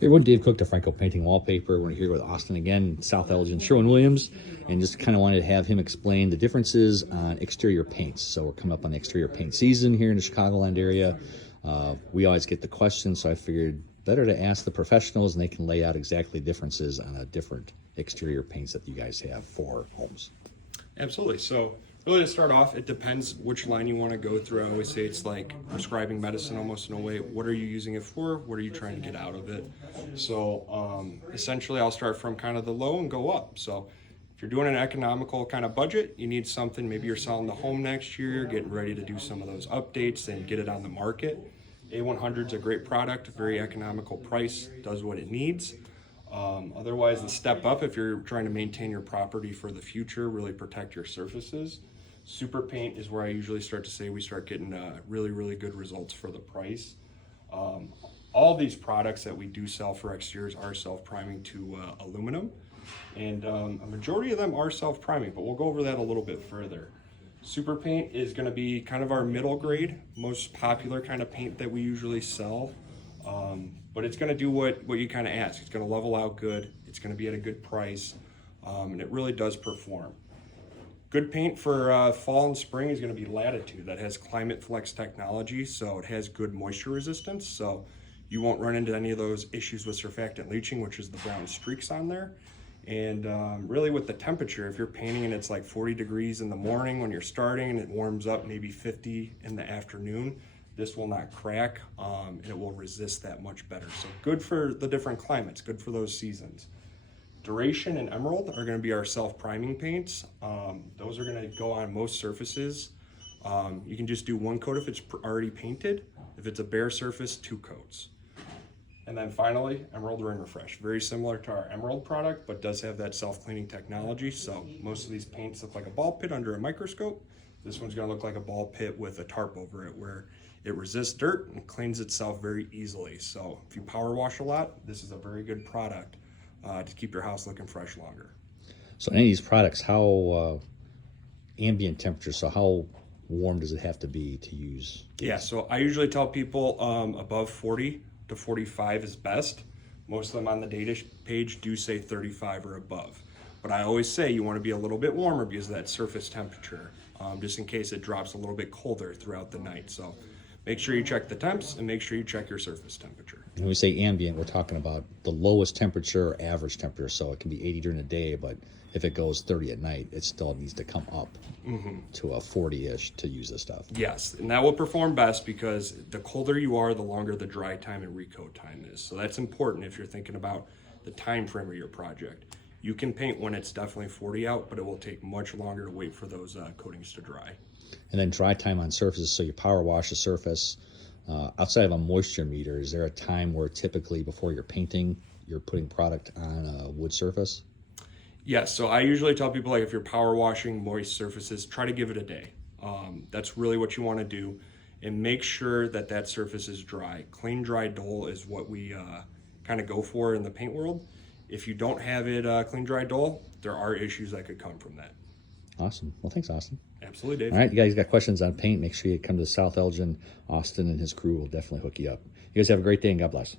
Hey everyone, Dave Cook, D'Franco Painting Wallpaper. We're here with Austin again, South Elgin, Sherwin Williams, and just kind of wanted to have him explain the differences on exterior paints. So we're coming up on the exterior paint season here in the Chicagoland area. We always get the questions, so I figured better to ask the professionals, and they can lay out exactly differences on a different exterior paints that you guys have for homes. Absolutely. So really to start off, it depends which line you want to go through. I always say it's like prescribing medicine almost in a way. What are you using it for? What are you trying to get out of it? So essentially I'll start from kind of the low and go up. So if you're doing an economical kind of budget, you need something, maybe you're selling the home next year, getting ready to do some of those updates and get it on the market. A100 is a great product, very economical price, does what it needs. Otherwise, the step up, if you're trying to maintain your property for the future, really protect your surfaces. Super paint is where I usually start to say we start getting really good results for the price. All these products that we do sell for exteriors are self-priming to aluminum, and a majority of them are self-priming, but we'll go over that a little bit further. Super paint is going to be kind of our middle grade, most popular kind of paint that we usually sell. But it's going to do what you kind of ask. It's going to level out good. It's going to be at a good price, and it really does perform. Good paint for fall and spring is going to be Latitude. That has climate flex technology, so it has good moisture resistance. So you won't run into any of those issues with surfactant leaching, which is the brown streaks on there. And really with the temperature, if you're painting and it's like 40 degrees in the morning when you're starting and it warms up maybe 50 in the afternoon, this will not crack, and it will resist that much better. So good for the different climates, good for those seasons. Duration and Emerald are going to be our self-priming paints. Those are going to go on most surfaces. You can just do one coat if it's already painted. If it's a bare surface, 2 coats. And then finally, Emerald Ren Refresh. Very similar to our Emerald product, but does have that self-cleaning technology. So most of these paints look like a ball pit under a microscope. This one's going to look like a ball pit with a tarp over it, where it resists dirt and cleans itself very easily. So if you power wash a lot, this is a very good product to keep your house looking fresh longer. So any of these products, how ambient temperature, so how warm does it have to be to use? Yeah, so I usually tell people above 40 to 45 is best. Most of them on the data page do say 35 or above. But I always say you want to be a little bit warmer because of that surface temperature, just in case it drops a little bit colder throughout the night. So make sure you check the temps and make sure you check your surface temperature. When we say ambient, we're talking about the lowest temperature or average temperature. So it can be 80 during the day, but if it goes 30 at night, it still needs to come up to a 40-ish to use this stuff. Yes, and that will perform best because the colder you are, the longer the dry time and recoat time is. So that's important if you're thinking about the time frame of your project. You can paint when it's definitely 40 out, but it will take much longer to wait for those coatings to dry. And then dry time on surfaces, so you power wash the surface. Outside of a moisture meter, is there a time where typically before you're painting, you're putting product on a wood surface? Yes, so I usually tell people, like, if you're power washing moist surfaces, try to give it a day. That's really what you want to do, and make sure that that surface is dry. Clean, dry dull is what we kind of go for in the paint world. If you don't have it clean, dry, dull, there are issues that could come from that. Awesome. Well, thanks, Austin. Absolutely, Dave. All right, you guys got questions on paint, make sure you come to South Elgin. Austin and his crew will definitely hook you up. You guys have a great day, and God bless.